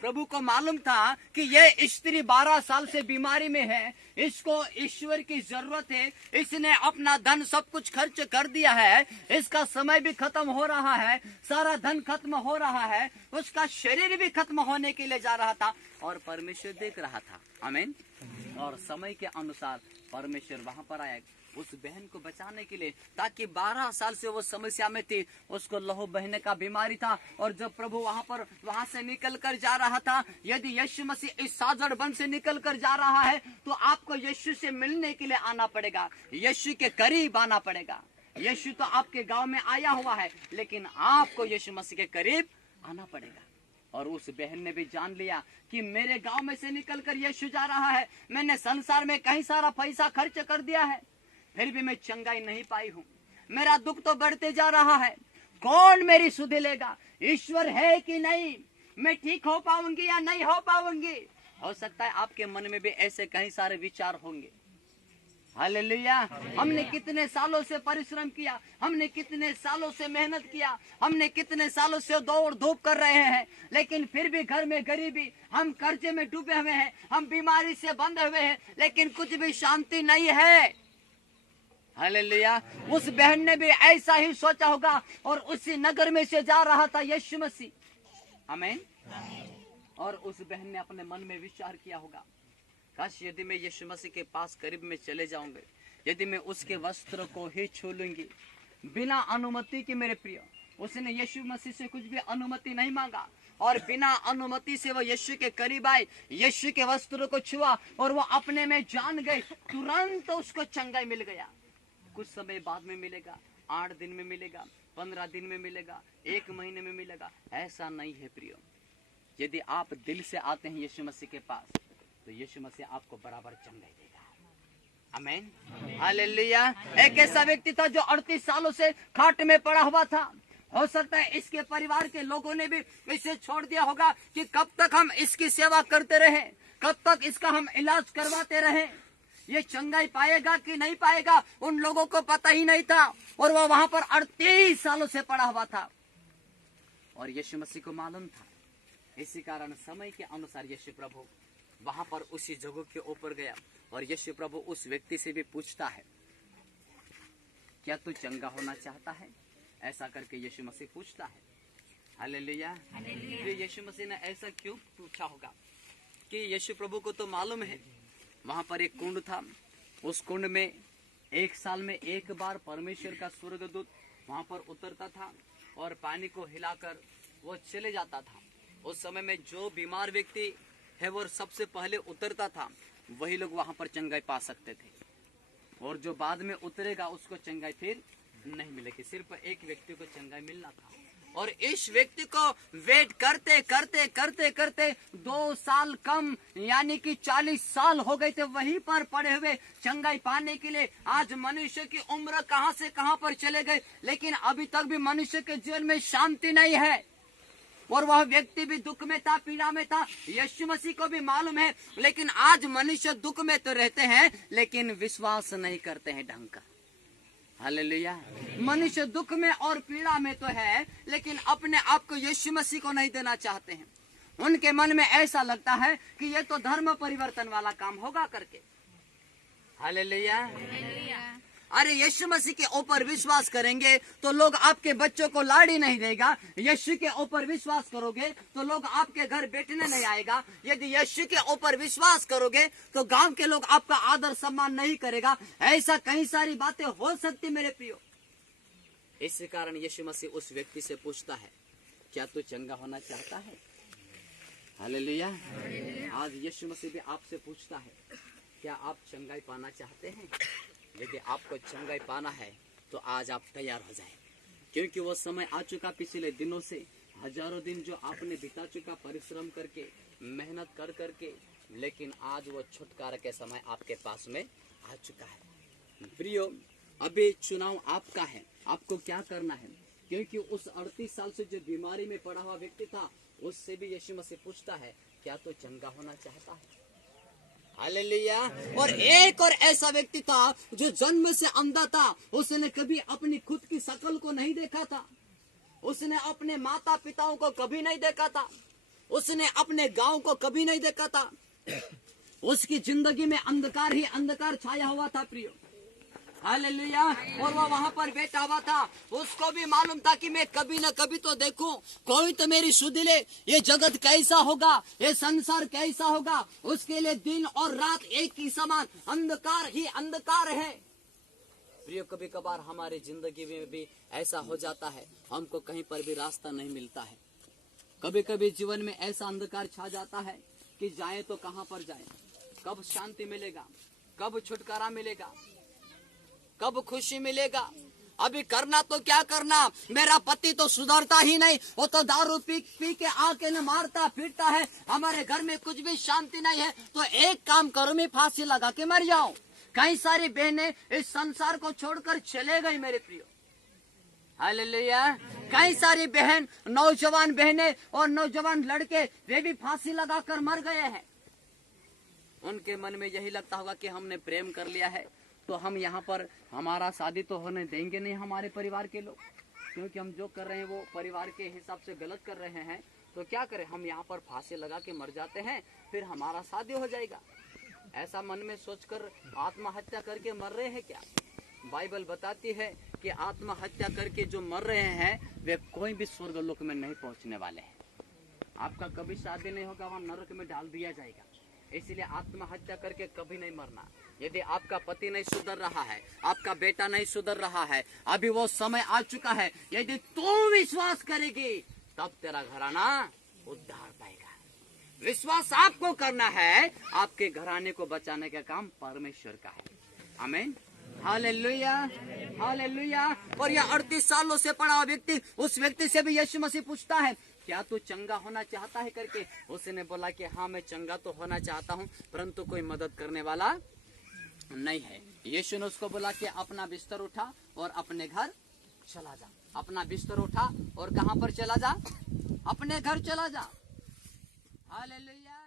प्रभु को मालूम था कि यह स्त्री 12 साल से बीमारी में है, इसको ईश्वर की जरूरत है, इसने अपना धन सब कुछ खर्च कर दिया है, इसका समय भी खत्म हो रहा है, सारा धन खत्म हो रहा है, उसका शरीर भी खत्म होने के लिए जा रहा था और परमेश्वर देख रहा था। आमीन। और समय के अनुसार परमेश्वर वहां पर आया उस बहन को बचाने के लिए, ताकि 12 साल से वो समस्या में थी, उसको लहू बहने का बीमारी था। और जब प्रभु वहां से निकल कर जा रहा था, यदि यीशु मसीह इस साजड़ बन से निकल कर जा रहा है तो आपको यीशु से मिलने के लिए आना पड़ेगा, यीशु के करीब आना पड़ेगा। यीशु तो आपके गांव में आया हुआ है, लेकिन आपको यीशु मसीह के करीब आना पड़ेगा। और उस बहन ने भी जान लिया कि मेरे गांव में से निकलकर यीशु जा रहा है, मैंने संसार में कहीं सारा पैसा खर्च कर दिया है, फिर भी मैं चंगाई नहीं पाई हूँ, मेरा दुख तो बढ़ते जा रहा है, कौन मेरी सुध लेगा? ईश्वर है कि नहीं? मैं ठीक हो पाऊंगी या नहीं हो पाऊंगी? हो सकता है आपके मन में भी ऐसे कई सारे विचार होंगे। हालेलुया। हमने कितने सालों से परिश्रम किया, हमने कितने सालों से मेहनत किया, हमने कितने सालों से दौड़ धूप कर रहे हैं, लेकिन फिर भी घर में गरीबी, हम कर्जे में डूबे हुए हैं, हम बीमारी से बंधे हुए हैं, लेकिन कुछ भी शांति नहीं है। हालेलुया। उस बहन ने भी ऐसा ही सोचा होगा और उसी नगर में से जा रहा था यीशु मसीह। आमीन। और उस बहन ने अपने मन में विचार किया होगा, काश यदि मैं यीशु मसीह के पास करीब में चले जाऊंगे, यदि मैं उसके वस्त्र को ही छू लूंगी बिना अनुमति के। मेरे प्रिय, उसने यीशु मसीह से कुछ भी अनुमति नहीं मांगा और बिना अनुमति से वो यीशु के करीब आए, यीशु के वस्त्र को छुआ और वो अपने में जान गए, तुरंत उसको चंगाई मिल गया। कुछ समय बाद में मिलेगा, 8 दिन में मिलेगा, 15 दिन में मिलेगा, 1 महीने में मिलेगा, ऐसा नहीं है प्रियो। यदि आप दिल से आते हैं यीशु मसीह के पास तो यीशु मसीह आपको बराबर चंगाई देगा। आमीन। हालेलुया। एक ऐसा व्यक्ति था जो 38 सालों से खाट में पड़ा हुआ था। हो सकता है इसके परिवार के लोगों ने भी इसे छोड़ दिया होगा कि कब तक हम इसकी सेवा करते रहें, कब तक इसका हम इलाज करवाते रहें, ये चंगाई पाएगा कि नहीं पाएगा, उन लोगों को पता ही नहीं था। और वो वहां पर 38 सालों से पड़ा हुआ था और यीशु मसीह को मालूम था। इसी कारण समय के अनुसार यीशु प्रभु वहां पर उसी जगह के ऊपर गया और यीशु प्रभु उस व्यक्ति से भी पूछता है, क्या तू चंगा होना चाहता है? ऐसा करके यीशु मसीह पूछता है। हालेलुया। तो यीशु मसीह ने ऐसा क्यों पूछा होगा कि यीशु प्रभु को तो मालूम है वहां पर एक कुंड था, उस कुंड में 1 साल में 1 बार परमेश्वर का स्वर्गदूत वहां पर उतरता था और पानी को हिलाकर वो चले जाता था। उस समय में जो बीमार व्यक्ति है वो सबसे पहले उतरता था, वही लोग वहां पर चंगाई पा सकते थे, और जो बाद में उतरेगा उसको चंगाई फिर नहीं मिलेगी। सिर्फ एक व्यक्ति को चंगाई मिलना था और इस व्यक्ति को वेट करते करते करते करते 2 साल कम यानी कि 40 साल हो गए थे वहीं पर पड़े हुए चंगाई पाने के लिए। आज मनुष्य की उम्र कहां से कहां पर चले गए, लेकिन अभी तक भी मनुष्य के जीवन में शांति नहीं है और वह व्यक्ति भी दुख में था, पीड़ा में था। यीशु मसीह को भी मालूम है, लेकिन आज मनुष्य दुख में तो रहते हैं लेकिन विश्वास नहीं करते हैं ढंग का। हालेलुया। मनुष्य दुख में और पीड़ा में तो है, लेकिन अपने आप को यीशु मसीह को नहीं देना चाहते हैं। उनके मन में ऐसा लगता है कि ये तो धर्म परिवर्तन वाला काम होगा करके। हालेलुया। अरे यीशु मसीह के ऊपर विश्वास करेंगे तो लोग आपके बच्चों को लाड़ी नहीं देगा, यीशु के ऊपर विश्वास करोगे तो लोग आपके घर बैठने नहीं आएगा, यदि यीशु के ऊपर विश्वास करोगे तो गांव के लोग आपका आदर सम्मान नहीं करेगा। ऐसा कई सारी बातें हो सकती मेरे प्रियो। इसी कारण यीशु मसीह उस व्यक्ति से पूछता है, क्या तू चंगा होना चाहता है? हालेलुया। आज यीशु मसीह भी आपसे पूछता है, क्या आप चंगाई पाना चाहते हैं? यदि आपको चंगाई पाना है तो आज आप तैयार हो जाए, क्योंकि वो समय आ चुका। पिछले दिनों से हजारों दिन जो आपने बिता चुका परिश्रम करके, मेहनत कर करके, लेकिन आज वो छुटकारा के समय आपके पास में आ चुका है। प्रियो, अभी चुनाव आपका है, आपको क्या करना है, क्योंकि उस 38 साल से जो बीमारी में पड़ा हुआ व्यक्ति था उससे भी यीशु मसीह पूछता है, क्या तो चंगा होना चाहता है? हालेलुया। और एक और ऐसा व्यक्ति था जो जन्म से अंधा था, उसने कभी अपनी खुद की शक्ल को नहीं देखा था, उसने अपने माता पिताओं को कभी नहीं देखा था, उसने अपने गांव को कभी नहीं देखा था। उसकी जिंदगी में अंधकार ही अंधकार छाया हुआ था प्रियो, हालेलुया। और वो वहां पर बैठा हुआ था, उसको भी मालूम था कि मैं कभी न कभी तो देखूं, कोई तो मेरी सुध ले, ये जगत कैसा होगा, ये संसार कैसा होगा। उसके लिए दिन और रात एक ही समान अंधकार ही अंधकार है। प्रियो, कभी कभार हमारे जिंदगी में भी ऐसा हो जाता है, हमको कहीं पर भी रास्ता नहीं मिलता है। कभी कभी जीवन में ऐसा अंधकार छा जाता है कि जाए तो कहां पर जाए, कब शांति मिलेगा, कब छुटकारा मिलेगा, कब खुशी मिलेगा। अभी करना तो क्या करना, मेरा पति तो सुधरता ही नहीं, वो तो दारू पी पी के आके न मारता फिरता है, हमारे घर में कुछ भी शांति नहीं है। तो एक काम करो, मैं फांसी लगा के मर जाऊं। कई सारी बहनें इस संसार को छोड़कर चले गई मेरे प्रियो, हालेलुया। कई सारी बहन, नौजवान बहनें और नौजवान लड़के, वे भी फांसी लगाकर मर गए हैं। उनके मन में यही लगता होगा कि हमने प्रेम कर लिया है तो हम यहाँ पर हमारा शादी तो होने देंगे नहीं हमारे परिवार के लोग, क्योंकि हम जो कर रहे हैं वो परिवार के हिसाब से गलत कर रहे हैं। तो क्या करें, हम यहाँ पर फांसी लगा के मर जाते हैं, फिर हमारा शादी हो जाएगा। ऐसा मन में सोचकर आत्महत्या करके मर रहे हैं क्या? बाइबल बताती है कि आत्महत्या करके जो मर रहे हैं वे कोई भी स्वर्ग लोक में नहीं पहुंचने वाले हैं। आपका कभी शादी नहीं होगा, वहां नरक में डाल दिया जाएगा। इसलिए आत्महत्या करके कभी नहीं मरना। यदि आपका पति नहीं सुधर रहा है, आपका बेटा नहीं सुधर रहा है, अभी वो समय आ चुका है, यदि तू विश्वास करेगी तब तेरा घराना उद्धार पाएगा। विश्वास आपको करना है, आपके घराने को बचाने का काम परमेश्वर का है। आमीन, हालेलुया, हालेलुया। और यह 38 सालों से पड़ा हुआ व्यक्ति, उस व्यक्ति से भी यीशु मसीह पूछता है, क्या तू चंगा होना चाहता है करके। उसने बोला कि हाँ, मैं चंगा तो होना चाहता हूँ, परंतु कोई मदद करने वाला नहीं है। यीशु ने उसको बोला कि अपना बिस्तर उठा और अपने घर चला जा। अपना बिस्तर उठा और कहां पर चला जा? अपने घर चला जा। हालेलुया।